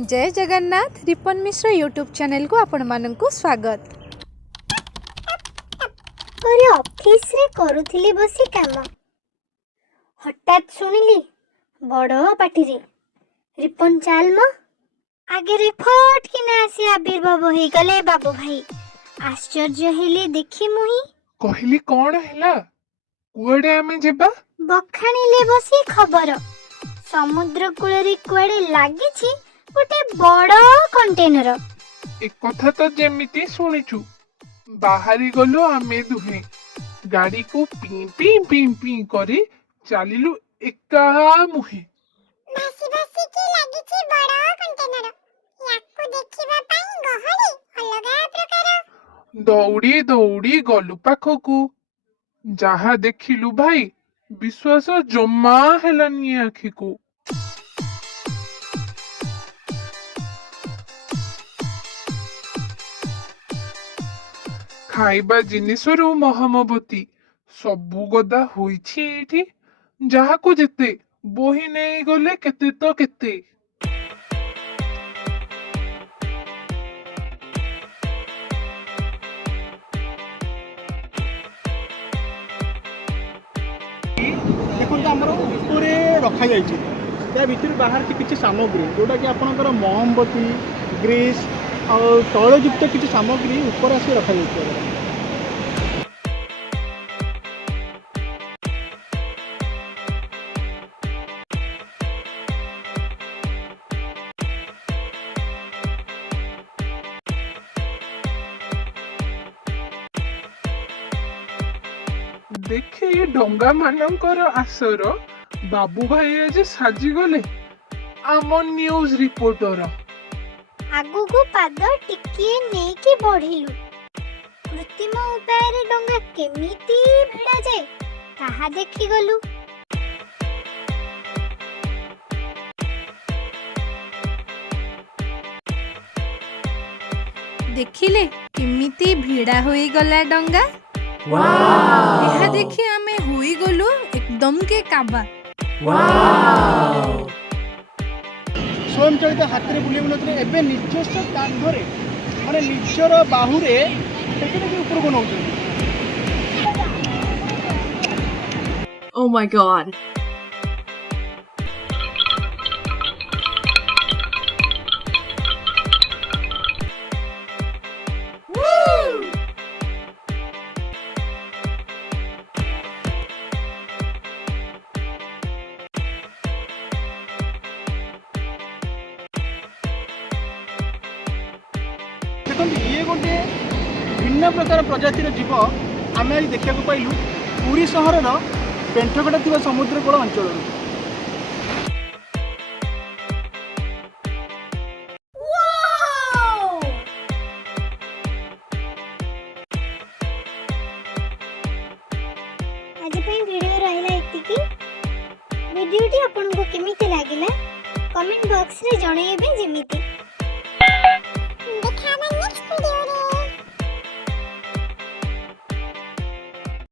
जय जगन्नाथ रिपन मिश्र YouTube channel को आपण मानकु स्वागत। ऑफिस रे करुथिली बसी काम हठात सुनिली बड़ पाटी रे रिपन चाल म आगे रे फट किना आसी आविर्भाव हो गले बाबू भाई। आश्चर्य हेले देखि मुही कहली कौन हैला कुआडे आमे जेबा बखाणीले बसी खबर समुद्र कूल रे कुआडे लागिछि गोटे बड़ कंटेनर। एक कथा तो जेमिति सुनिछु बाहरी गलो आमे दुहे गाड़ी को पी पी पी पी करी चालिलु एका मुहे भासी भासी की लागिछि बड़ कंटेनर याकु देखिबा पई गहरी अलगा प्रकार दौड़ी दौड़ी गलु पाखकु जहा देखिलु भाई विश्वास जमा हेलानी आखि को। खाइबा जिनिसरु महमबती सबु गदा होइछि एठी जाहाकु जेते बोही नहीं गले केते तो केते। देखो आमर उपरे रखा जा भितर बाहर किसी सामग्री जोटा कि आपंकर मोमबती ग्रीस और तैलयुक्त किसी सामग्री ऊपर आसी रखा जा। देखे डंगा मानकर आसर बाबू भाई आज साजी गले आम न्यूज रिपोर्टर। आगु को पाद टिकिए नेकी बढ़िलु कृत्रिम उपाय रे डंगा केमिति भिड़ा जाए ताहा देखि गलु। देखिले केमिति भिड़ा होई गला डंगा। यह देखि आमे हुई गलु एकदम के काबा। स्वयं चलित हाथ में बुले बुले एवं निजस्व कांधरे माने निजर बाहुरे टेके ऊपर को नौचंदी। Oh my god. देखो ये गोटे भिन्न प्रकार प्रजातिर जीव आम आज देखा पाइलु पुरी सहर पेंठकटा थी समुद्र कूल अंचल। आज वीडियो रहिला एतिकी। वीडियोटी आपनको केमिति लागिला कमेंट बॉक्स रे जणाइबे जेमिति।